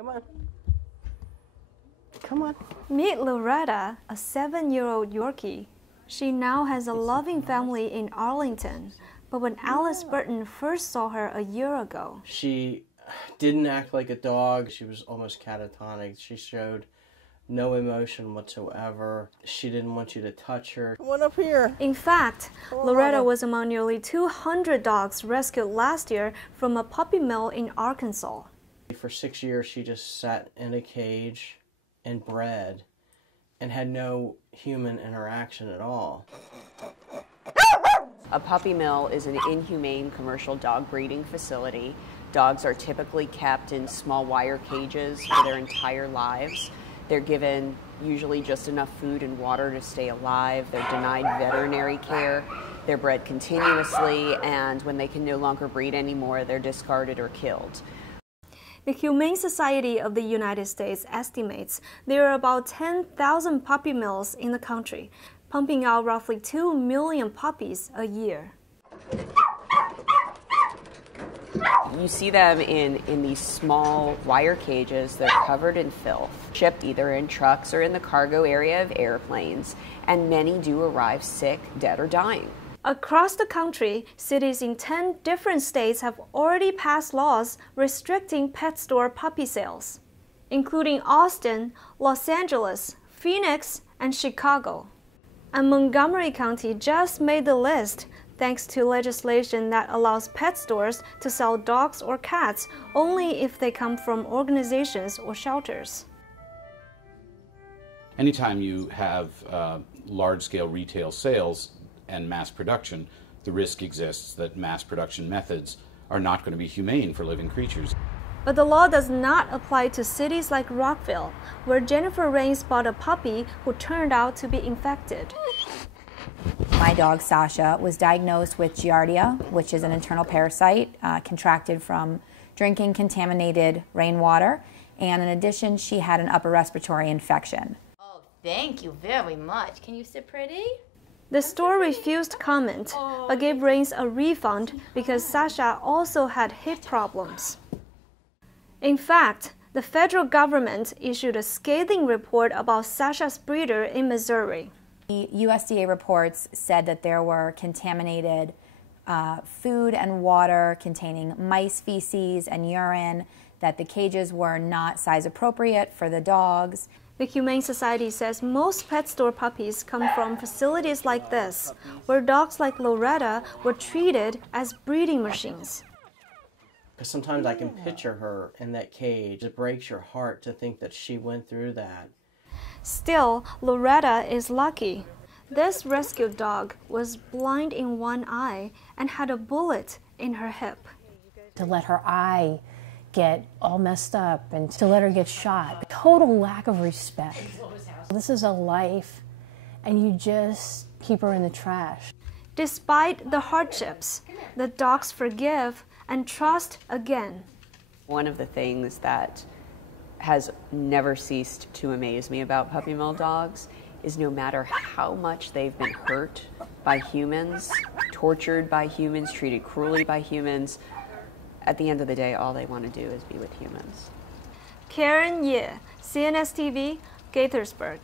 Come on. Come on. Meet Loretta, a 7-year-old Yorkie. She now has a loving family in Arlington. But when Alice Burton first saw her a year ago, she didn't act like a dog. She was almost catatonic. She showed no emotion whatsoever. She didn't want you to touch her. Come on up here. In fact, Loretta was among nearly 200 dogs rescued last year from a puppy mill in Arkansas. For 6 years, she just sat in a cage and bred and had no human interaction at all. A puppy mill is an inhumane commercial dog breeding facility. Dogs are typically kept in small wire cages for their entire lives. They're given usually just enough food and water to stay alive. They're denied veterinary care. They're bred continuously, and when they can no longer breed anymore, they're discarded or killed. The Humane Society of the United States estimates there are about 10,000 puppy mills in the country, pumping out roughly 2 million puppies a year. You see them in these small wire cages. They're covered in filth, shipped either in trucks or in the cargo area of airplanes, and many do arrive sick, dead, or dying. Across the country, cities in 10 different states have already passed laws restricting pet store puppy sales, including Austin, Los Angeles, Phoenix, and Chicago. And Montgomery County just made the list thanks to legislation that allows pet stores to sell dogs or cats only if they come from organizations or shelters. Anytime you have large-scale retail sales and mass production, the risk exists that mass production methods are not going to be humane for living creatures. But the law does not apply to cities like Rockville, where Jennifer Rains bought a puppy who turned out to be infected. My dog Sasha was diagnosed with Giardia, which is an internal parasite contracted from drinking contaminated rainwater, and in addition she had an upper respiratory infection. Oh, thank you very much. Can you sit pretty? The store refused comment, but gave Rains a refund because Sasha also had hip problems. In fact, the federal government issued a scathing report about Sasha's breeder in Missouri. The USDA reports said that there were contaminated food and water containing mice feces and urine, that the cages were not size appropriate for the dogs. The Humane Society says most pet store puppies come from facilities like this, where dogs like Loretta were treated as breeding machines. Because sometimes I can picture her in that cage. It breaks your heart to think that she went through that. Still, Loretta is lucky. This rescued dog was blind in one eye and had a bullet in her hip. To let her eye get all messed up and to let her get shot. Total lack of respect. This is a life, and you just keep her in the trash. Despite the hardships, the dogs forgive and trust again. One of the things that has never ceased to amaze me about puppy mill dogs is no matter how much they've been hurt by humans, tortured by humans, treated cruelly by humans, at the end of the day, all they want to do is be with humans. Karen Ye, CNS TV, Gaithersburg.